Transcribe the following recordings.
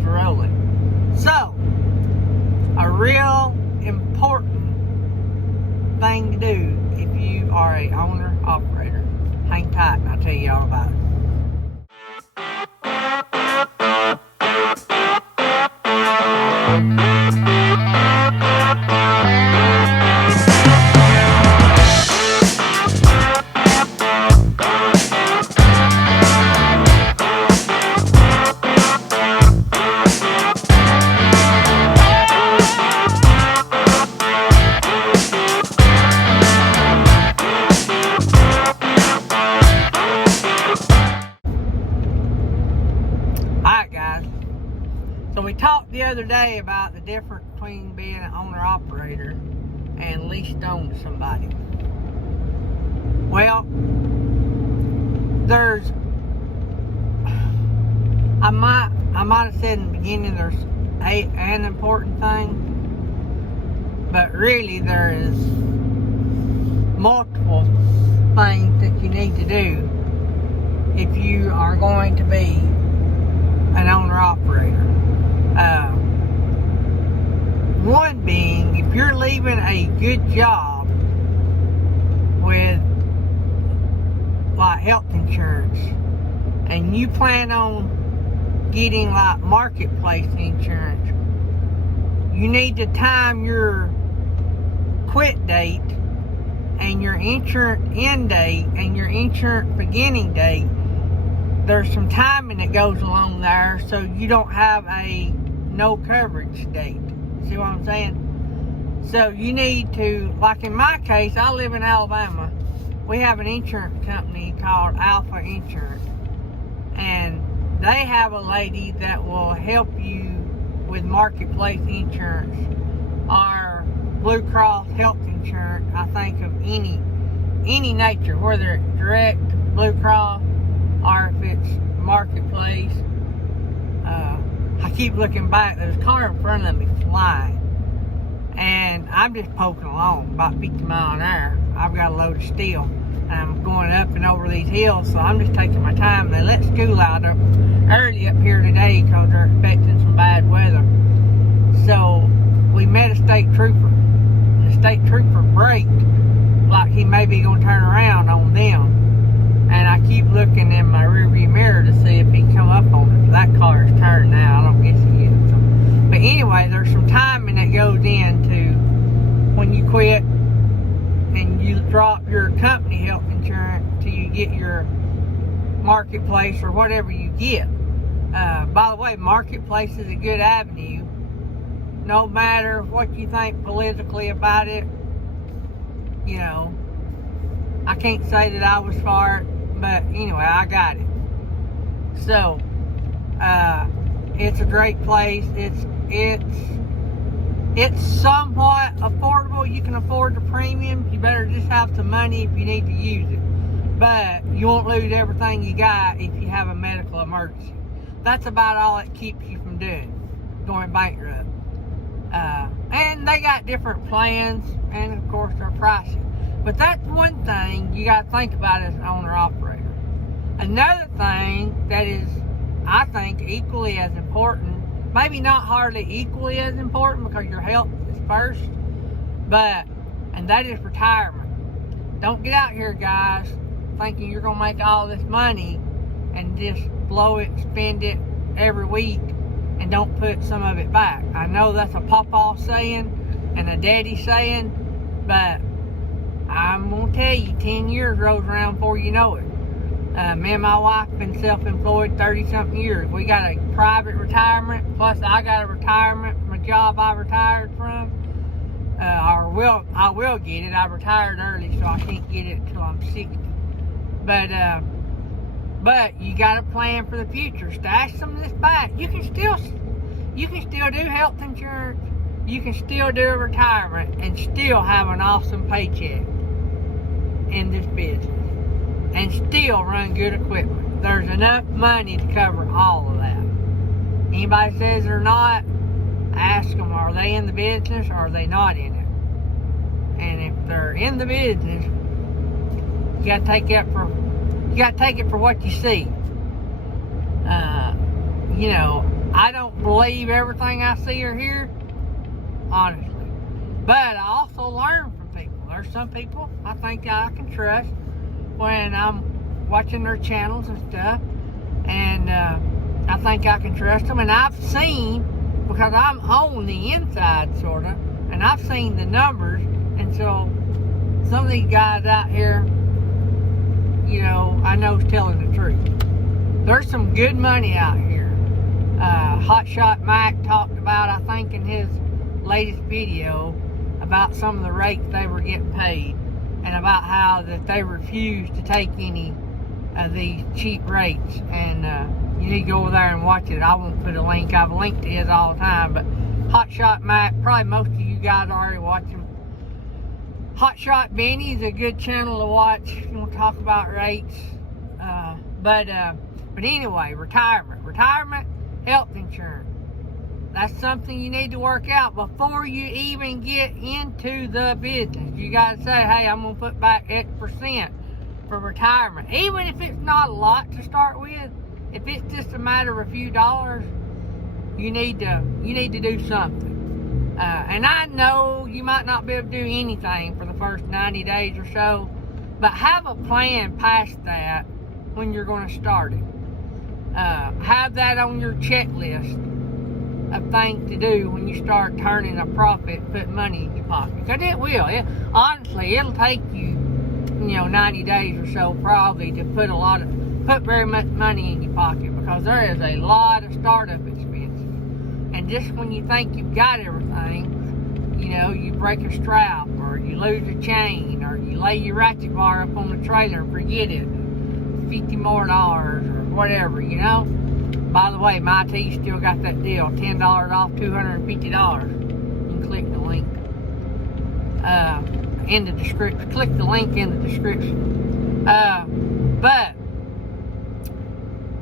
wheels are rolling. So, a real important thing to do if you are a owner-operator. Hang tight and I'll tell you all about it. So we talked the other day about the difference between being an owner-operator and leased-owned to somebody. Well, there's, I might have said in the beginning there's an important thing, but really there is multiple things that you need to do if you are going to be an owner-operator. One being, if you're leaving a good job with like health insurance and you plan on getting like marketplace insurance, you need to time your quit date and your insurance end date and your insurance beginning date. There's some timing that goes along there so you don't have a no coverage date. See what I'm saying? So you need to, like in my case, I live in Alabama. We have an insurance company called Alpha Insurance, and they have a lady that will help you with marketplace insurance or Blue Cross health insurance. I think of any nature, whether it's direct Blue Cross or if it's marketplace. I keep looking back. There's a car in front of me flying, and I'm just poking along about 50 miles an hour. I've got a load of steel, and I'm going up and over these hills, so I'm just taking my time. They let school out early up here today because they're expecting some bad weather. So we met a state trooper, and the state trooper braked like he may be going to turn around on them. And I keep looking in my rearview mirror to see if he can come up on it. That car is turned now. I don't guess he is. So. But anyway, there's some timing that goes into when you quit and you drop your company health insurance till you get your marketplace or whatever you get. By the way, marketplace is a good avenue. No matter what you think politically about it, you know, I can't say that I was for it. But anyway, I got it. So, it's a great place. It's somewhat affordable. You can afford the premium. You better just have some money if you need to use it. But you won't lose everything you got if you have a medical emergency. That's about all it keeps you from going bankrupt. And they got different plans, and of course they're pricey. But that's one thing you got to think about as an owner-operator. Another thing that is, I think, equally as important, maybe not hardly equally as important because your health is first, and that is retirement. Don't get out here, guys, thinking you're going to make all this money and just blow it, spend it every week, and don't put some of it back. I know that's a pawpaw saying and a daddy saying, but I'm going to tell you, 10 years rolls around before you know it. Me and my wife have been self-employed 30-something years. We got a private retirement, plus I got a retirement from a job I retired from. I will get it. I retired early, so I can't get it until I'm 60. But you got to plan for the future. Stash some of this back. You can still do health insurance. You can still do a retirement and still have an awesome paycheck in this business and still run good equipment. There's enough money to cover all of that. Anybody says they're not, ask them, are they in the business or are they not in it? And if they're in the business, you gotta take it for what you see. You know, I don't believe everything I see or hear, honestly. But I also learn from people. There's some people I think I can trust when I'm watching their channels and stuff. And I think I can trust them. And I've seen, because I'm on the inside, sort of, and I've seen the numbers. And so some of these guys out here, you know, I know is telling the truth. There's some good money out here. Hotshot Mike talked about, I think in his latest video, about some of the rates they were getting paid, and about how that they refused to take any of these cheap rates. And you need to go over there and watch it. I won't put a link. I've linked to his all the time, but Hotshot Mike, probably most of you guys already watch him. Hotshot Benny is a good channel to watch. You want to talk about rates. But anyway, retirement health insurance. That's something you need to work out before you even get into the business. You got to say, hey, I'm going to put back X% for retirement. Even if it's not a lot to start with, if it's just a matter of a few dollars, you need to do something. And I know you might not be able to do anything for the first 90 days or so, but have a plan past that when you're going to start it. Have that on your checklist of things to do when you start turning a profit, put money in your pocket. Because it will. Honestly, it'll take you, 90 days or so probably to put very much money in your pocket, because there is a lot of startup expenses. And just when you think you've got everything, you break a strap, or you lose a chain, or you lay your ratchet bar up on the trailer and forget it, $50 more, or whatever, By the way, Mytee still got that deal, $10 off, $250. You can click the link in the description. Click the link in the description. But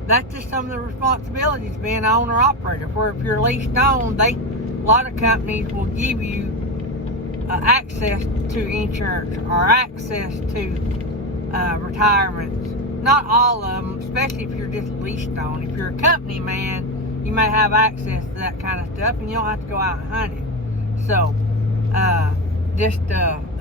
that's just some of the responsibilities being an owner-operator. Where if you're leased on, a lot of companies will give you access to insurance or access to retirements. Not all of them, especially if you're just leased on. If you're a company man, you may have access to that kind of stuff, and you don't have to go out and hunt it. So, just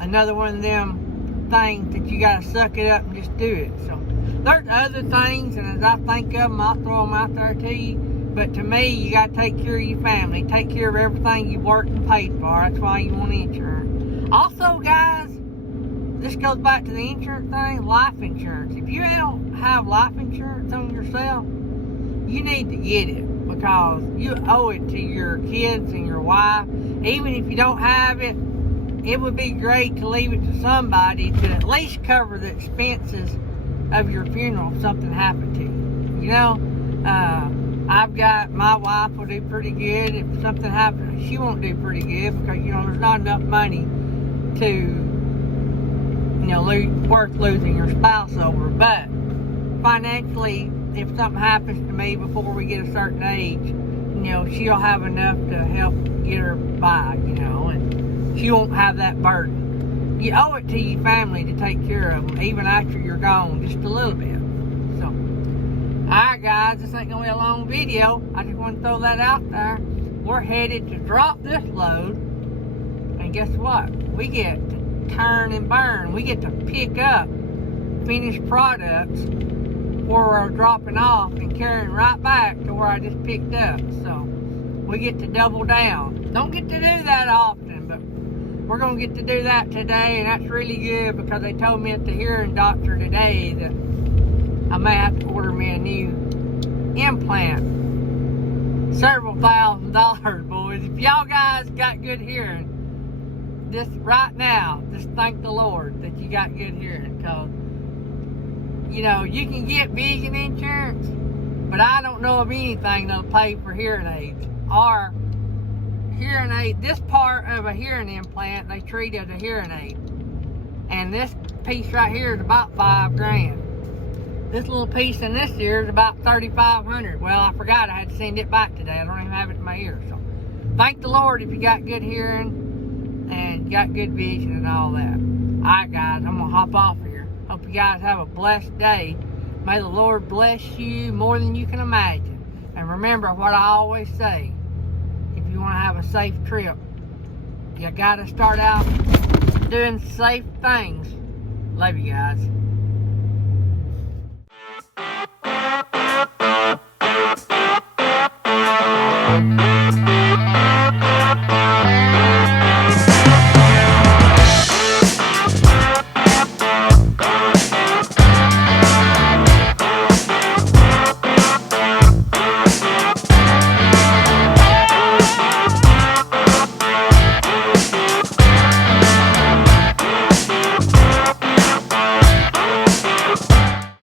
another one of them things that you got to suck it up and just do it. So, there's other things, and as I think of them, I'll throw them out there to you. But to me, you got to take care of your family. Take care of everything you worked and paid for. That's why you want insurance. Also, guys, this goes back to the insurance thing, life insurance. If you don't have life insurance on yourself, you need to get it, because you owe it to your kids and your wife. Even if you don't have it, it would be great to leave it to somebody to at least cover the expenses of your funeral if something happened to you. I've got, my wife will do pretty good. If something happens, she won't do pretty good, because, there's not enough money to worth losing your spouse over. But financially, if something happens to me before we get a certain age, she'll have enough to help get her by, and she won't have that burden. You owe it to your family to take care of them, even after you're gone, just a little bit. So, alright guys, this ain't gonna be a long video. I just want to throw that out there. We're headed to drop this load, and guess what? We get to turn and burn. We get to pick up finished products where we're dropping off and carrying right back to where I just picked up. So we get to double down. Don't get to do that often, but we're going to get to do that today, and that's really good, because they told me at the hearing doctor today that I may have to order me a new implant. Several $1,000s, boys. If y'all guys got good hearing, just right now, just thank the Lord that you got good hearing, because, you can get vision insurance, but I don't know of anything that'll pay for hearing aids. Or hearing aid, this part of a hearing implant, they treat as a hearing aid. And this piece right here is about $5,000. This little piece in this ear is about $3,500. Well, I forgot I had to send it back today. I don't even have it in my ear. So, thank the Lord if you got good hearing and got good vision and all that. Alright guys, I'm going to hop off here. Hope you guys have a blessed day. May the Lord bless you more than you can imagine. And remember what I always say, if you want to have a safe trip, you got to start out doing safe things. Love you guys.